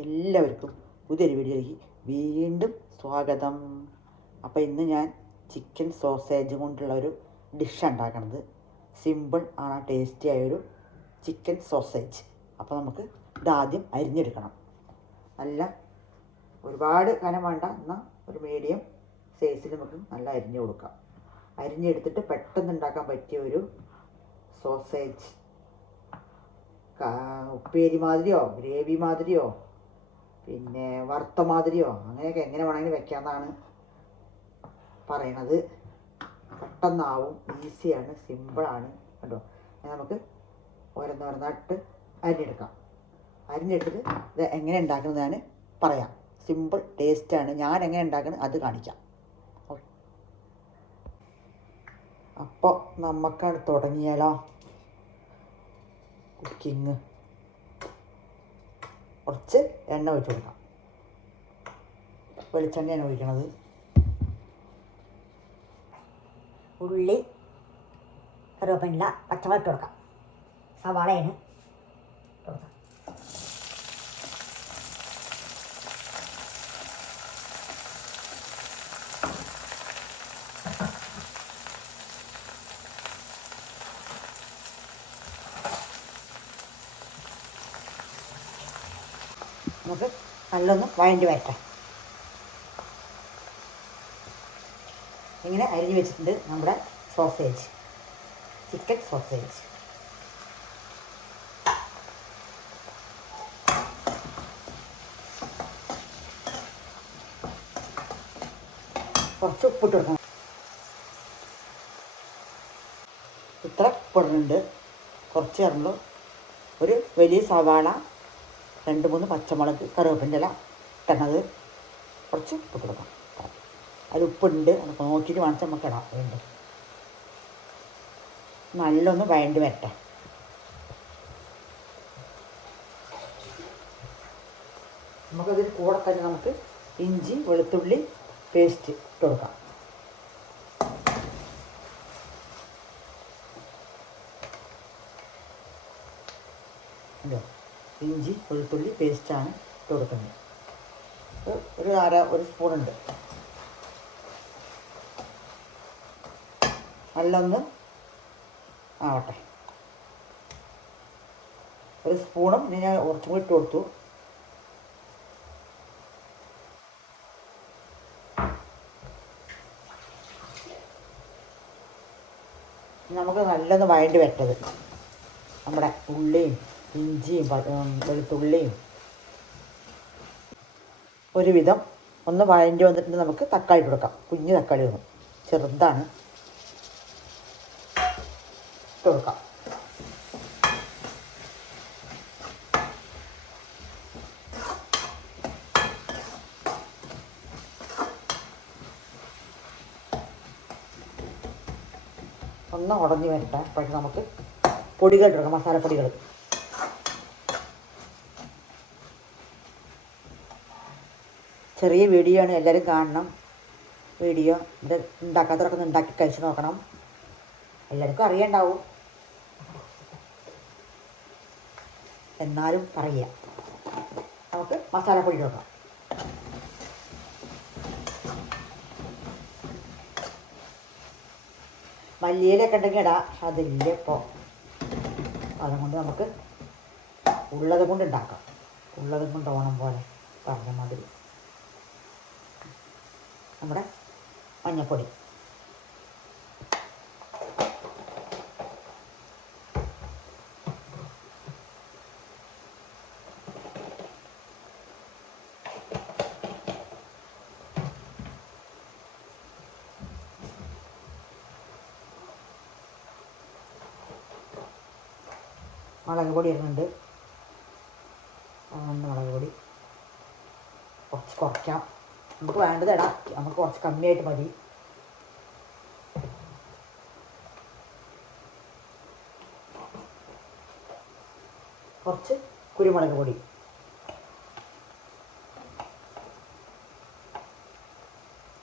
എല്ലാവർക്കും പുതിയൊരു വീഡിയോയിലേക്ക് വീണ്ടും സ്വാഗതം. അപ്പോൾ ഇന്ന് ഞാൻ ചിക്കൻ സോസേജ് കൊണ്ടുള്ള ഒരു ഡിഷ് ഉണ്ടാക്കണത്. സിമ്പിൾ ആണ്, ടേസ്റ്റി ആയൊരു ചിക്കൻ സോസേജ്. അപ്പോൾ നമുക്ക് ഇതാദ്യം അരിഞ്ഞെടുക്കണം. നല്ല ഒരുപാട് കനം വേണ്ട, എന്നാൽ ഒരു മീഡിയം സൈസിൽ നമുക്ക് നല്ല അരിഞ്ഞു കൊടുക്കാം. അരിഞ്ഞെടുത്തിട്ട് പെട്ടെന്ന് ഉണ്ടാക്കാൻ പറ്റിയ ഒരു സോസേജ്. ഉപ്പേരി മാതിരിയോ ഗ്രേവി മാതിരിയോ പിന്നെ വറുത്ത മാതിരിയോ അങ്ങനെയൊക്കെ എങ്ങനെ വേണമെങ്കിലും വെക്കാമെന്നാണ് പറയണത്. പെട്ടെന്നാവും, ഈസിയാണ്, സിമ്പിളാണ്. കണ്ടോ, നമുക്ക് ഓരോന്നോരോന്നായിട്ട് അരിഞ്ഞെടുക്കാം. അരിഞ്ഞെടുത്തിട്ട് ഇത് എങ്ങനെ ഉണ്ടാക്കുന്നത് ഞാൻ പറയാം. സിമ്പിൾ ടേസ്റ്റാണ്. ഞാൻ എങ്ങനെ ഉണ്ടാക്കുന്നത് അത് കാണിക്കാം. അപ്പോൾ നമുക്കാണ് തുടങ്ങിയാലോ കുക്കിങ്. കുറച്ച് എണ്ണ ഒഴിച്ച് കൊടുക്കാം. വെളിച്ചെണ്ണയാണ് ഒഴിക്കണത്. ഉള്ളി, കറിവേപ്പില, പച്ചമുളക് ഇട്ട് കൊടുക്കാം. സവാളയാണ് കൊടുക്കാം. നമുക്ക് നല്ലൊന്ന് വഴണ്ടി വരട്ടെ. ഇങ്ങനെ അരിഞ്ഞ് വെച്ചിട്ടുണ്ട് നമ്മുടെ സോസേജ്, ചിക്കൻ സോസേജ്. കുറച്ച് ഉപ്പിട്ട് കൊടുക്കണം. ഇത്ര ഉപ്പിടുന്നുണ്ട്. കുറച്ച് ചേർന്നു. ഒരു വലിയ സവാള, 2-3 പച്ചമുളക്, കറിവേപ്പിൻ്റെ ഇല ഇട്ടണത്. കുറച്ച് ഉപ്പിട്ട് കൊടുക്കാം. അതിൽ ഉപ്പുണ്ട്, നമുക്ക് നോക്കിയിട്ട് വേണിച്ച് നമുക്ക് ഇടാം. വീണ്ടും നല്ലൊന്ന് വഴണ്ടി വരട്ടെ. നമുക്കതിൽ കൂടെ തന്നെ നമുക്ക് ഇഞ്ചി വെളുത്തുള്ളി പേസ്റ്റ് ഇട്ട് കൊടുക്കാം. ഇഞ്ചി വെളുത്തുള്ളി പേസ്റ്റാണ് ഇട്ട് കൊടുക്കുന്നത്. ഒരു സ്പൂണുണ്ട്. നല്ലൊന്ന് ആവട്ടെ. ഒരു സ്പൂണും ഞാൻ കുറച്ചും കൂടി ഇട്ട് കൊടുത്തു. നമുക്ക് നല്ലൊന്ന് വഴണ്ടി വരട്ടത്. നമ്മുടെ ഉള്ളിയും ഇഞ്ചിയും വെളുത്തുള്ളിയും ഒരുവിധം ഒന്ന് വഴണ്ടി വന്നിട്ട് നമുക്ക് തക്കാളി ഇട്ട് കൊടുക്കാം. കുഞ്ഞ് തക്കാളി ഒന്നും ചെറുതാണ് ഇട്ട് കൊടുക്കാം. ഒന്ന് ഉടഞ്ഞ് വരട്ടെ. അപ്പോഴേക്കും നമുക്ക് പൊടികൾ ഇട്ട് കൊടുക്കാം, മസാലപ്പൊടികൾ. ചെറിയ വീഡിയോ ആണ്, എല്ലാവരും കാണണം. വീഡിയോ ഇത് ഉണ്ടാക്കാത്തവരൊക്കെ ഒന്ന് ഉണ്ടാക്കി കഴിച്ച് നോക്കണം. എല്ലാവർക്കും അറിയണ്ടാവും, എന്നാലും പറയുക. നമുക്ക് മസാലപ്പൊടി നോക്കാം. മല്ലിയിലൊക്കെ ഉണ്ടെങ്കിൽ ഇടാം, അതില്ല ഇപ്പോൾ. അതുകൊണ്ട് നമുക്ക് ഉള്ളത് കൊണ്ട് ഉണ്ടാക്കാം. ഉള്ളത് കൊണ്ട് ഓണം പോലെ പറഞ്ഞ മാതിരി. നമ്മുടെ മഞ്ഞൾപ്പൊടി, മുളക് പൊടി ഇടുന്നുണ്ട്. മുളക് പൊടി കുറച്ച് കുറയ്ക്കാം. നമുക്ക് വേണ്ടത് ഇടാം, നമുക്ക് കുറച്ച് കമ്മിയായിട്ട് മതി. കുറച്ച് കുരുമുളക് പൊടി,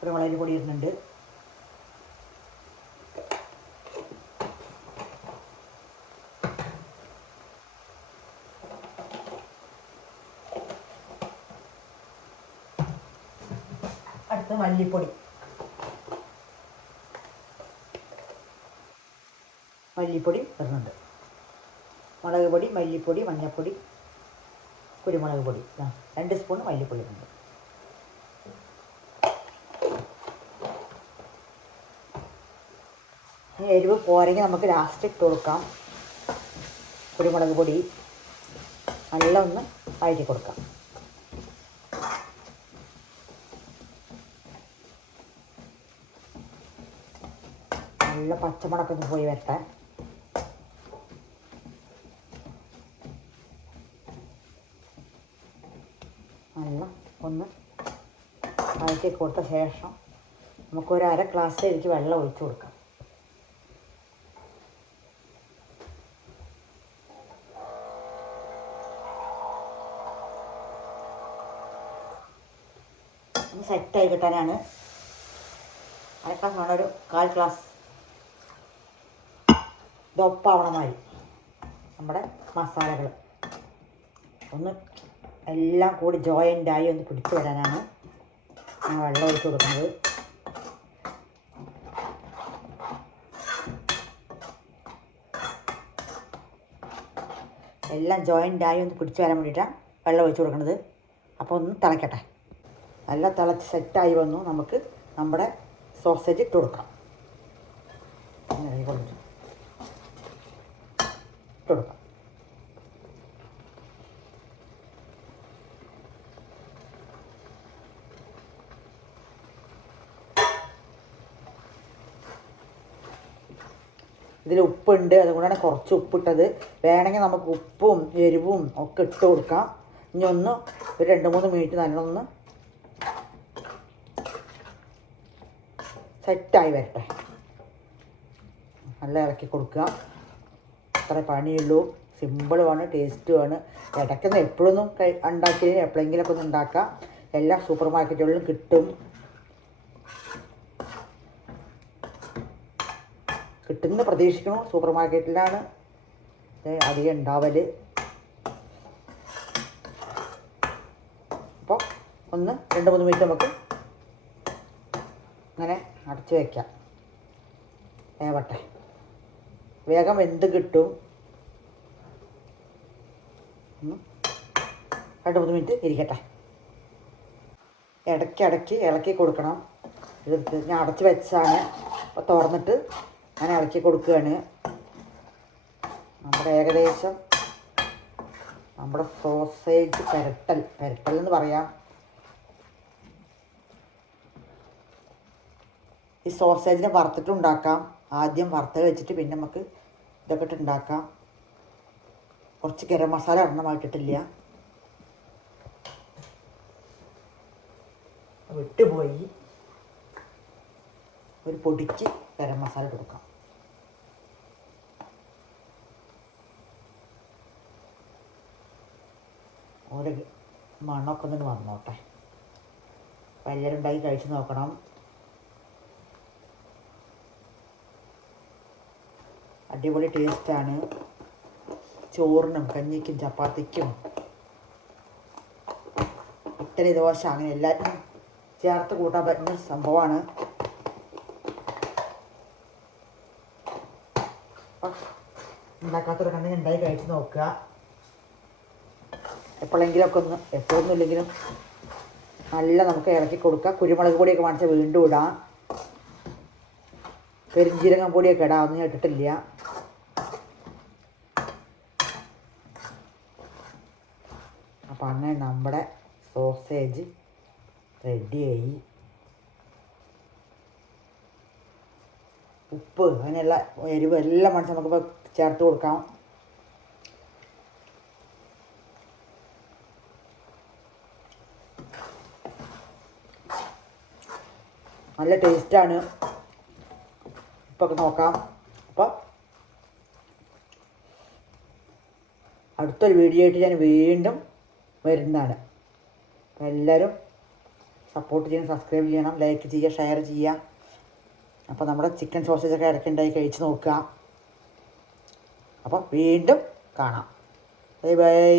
കുരുമുളക് പൊടി ഇടുന്നുണ്ട്. മല്ലിപ്പൊടി ഇടുന്നുണ്ട്. മുളക് പൊടി, മല്ലിപ്പൊടി, മഞ്ഞൾപ്പൊടി, കുരുമുളക് പൊടി 2 സ്പൂൺ മല്ലിപ്പൊടി ഇടുന്നുണ്ട്. എരിവ് പോരെങ്കിൽ നമുക്ക് ലാസ്റ്റ് ഇട്ട് കൊടുക്കാം. കുരുമുളക് പൊടി നല്ല ഒന്ന് വഴറ്റി കൊടുക്കാം. നല്ല പച്ചമുളകൊക്കെ പോയി വരട്ടെ. നല്ല ഒന്ന് വഴറ്റി കൊടുത്ത ശേഷം നമുക്കൊരു 1/2 ഗ്ലാസ്സിലേക്ക് വെള്ളം ഒഴിച്ച് കൊടുക്കാം. ഒന്ന് സെറ്റായി കിട്ടാനാണ് 1/2 ഗ്ലാസ് വേണം, ഒരു 1/4 ഗ്ലാസ് ഇതൊപ്പാവണമായി നമ്മുടെ മസാലകൾ ഒന്ന് എല്ലാം കൂടി ജോയിൻ്റായി ഒന്ന് പിടിച്ചു വരാനാണ് ഞാൻ വെള്ളം ഒഴിച്ച് കൊടുക്കുന്നത്. എല്ലാം ജോയിൻ്റായി ഒന്ന് പിടിച്ചു വരാൻ വേണ്ടിയിട്ടാണ് വെള്ളം ഒഴിച്ച് കൊടുക്കുന്നത്. അപ്പോൾ ഒന്ന് തിളയ്ക്കട്ടെ. നല്ല തിളച്ച് സെറ്റായി വന്നു. നമുക്ക് നമ്മുടെ സോസേജ് ഇട്ട് കൊടുക്കാം. ഇട്ട് കൊടുക്കാം. ഇതിൽ ഉപ്പുണ്ട്, അതുകൊണ്ടാണ് കുറച്ച് ഉപ്പിട്ടത്. വേണമെങ്കിൽ നമുക്ക് ഉപ്പും എരിവും ഒക്കെ ഇട്ട് കൊടുക്കാം. ഇനി ഒന്ന് ഒരു 2-3 മിനിറ്റ് നല്ലോണം സെറ്റായി വരട്ടെ. നല്ല ഇളക്കി കൊടുക്കുക. അത്ര പണിയുള്ളൂ. സിമ്പിളുമാണ്, ടേസ്റ്റുമാണ്. ഇടയ്ക്കൊന്നും എപ്പോഴൊന്നും ഉണ്ടാക്കിയതിന് എപ്പോഴെങ്കിലൊക്കെ ഒന്ന് ഉണ്ടാക്കാം. എല്ലാ സൂപ്പർ മാർക്കറ്റുകളിലും കിട്ടും. കിട്ടുന്ന പ്രതീക്ഷിക്കണം. സൂപ്പർ മാർക്കറ്റിലാണ് അധികം ഉണ്ടാവൽ. അപ്പോൾ ഒന്ന് 2-3 മിനിറ്റ് നമുക്ക് അങ്ങനെ അടച്ച് വയ്ക്കാം. വേവട്ടെ. വേഗം വെന്ത് കിട്ടും. 2-3 മിനിറ്റ് ഇരിക്കട്ടെ. ഇടയ്ക്കിടയ്ക്ക് ഇളക്കി കൊടുക്കണം. ഇത് ഞാൻ അടച്ച് വെച്ചാണ്. അപ്പോൾ തുറന്നിട്ട് ഞാൻ ഇളക്കി കൊടുക്കുകയാണ്. നമ്മുടെ ഏകദേശം നമ്മുടെ സോസേജ് പെരട്ടൽ എന്ന് പറയാം. ഈ സോസേജിനെ വറുത്തിട്ട് ഉണ്ടാക്കാം. ആദ്യം വറുത്ത് വെച്ചിട്ട് പിന്നെ നമുക്ക് ഇതൊക്കെ ഇട്ട് ഉണ്ടാക്കാം. കുറച്ച് ഗരം മസാല ഇടണമായിട്ടിട്ടില്ല, വിട്ടുപോയി. ഒരു പൊടിക്ക് ഗരം മസാല ഇട്ട് കൊടുക്കാം. ഒരു മണമൊക്കെ ഒന്ന് വന്നോട്ടെ. എല്ലാവരും ഉണ്ടാക്കി കഴിച്ച് നോക്കണം. അടിപൊളി ടേസ്റ്റാണ്. ചോറിനും കഞ്ഞിക്കും ചപ്പാത്തിക്കും ഇഡ്ഡലി ദോശ അങ്ങനെ എല്ലാവരും ചേർത്ത് കൂട്ടാൻ പറ്റുന്ന സംഭവമാണ്. ഉണ്ടാക്കാത്തൊരു കണ്ണിന് ഉണ്ടായി കഴിച്ച് നോക്കുക. എപ്പോഴെങ്കിലുമൊക്കെ ഒന്ന്, എപ്പോഴൊന്നും ഇല്ലെങ്കിലും നല്ല നമുക്ക് ഇറക്കി കൊടുക്കുക. കുരുമുളക് പൊടിയൊക്കെ വാങ്ങിച്ചാൽ വീണ്ടും ഇടാം. പെരുംജീരകം പൊടിയൊക്കെ ഇടാം. ഒന്നും ഇട്ടിട്ടില്ല. അപ്പം അങ്ങനെ നമ്മുടെ സോസേജ് റെഡിയായി. ഉപ്പ് അങ്ങനെയുള്ള എരിവ് എല്ലാം മനസ്സിൽ നമുക്കിപ്പോൾ ചേർത്ത് കൊടുക്കാം. നല്ല ടേസ്റ്റാണ്. ഇപ്പോൾ നോക്കാം. അപ്പോൾ അടുത്തൊരു വീഡിയോ ആയിട്ട് ഞാൻ വീണ്ടും വരുന്നതാണ്. അപ്പോൾ എല്ലാവരും സപ്പോർട്ട് ചെയ്യണം, സബ്സ്ക്രൈബ് ചെയ്യണം, ലൈക്ക് ചെയ്യുക, ഷെയർ ചെയ്യുക. അപ്പോൾ നമ്മുടെ ചിക്കൻ സോസേജൊക്കെ ഇടയ്ക്കുണ്ടായി കഴിച്ച് നോക്കുക. അപ്പോൾ വീണ്ടും കാണാം. Bye bye.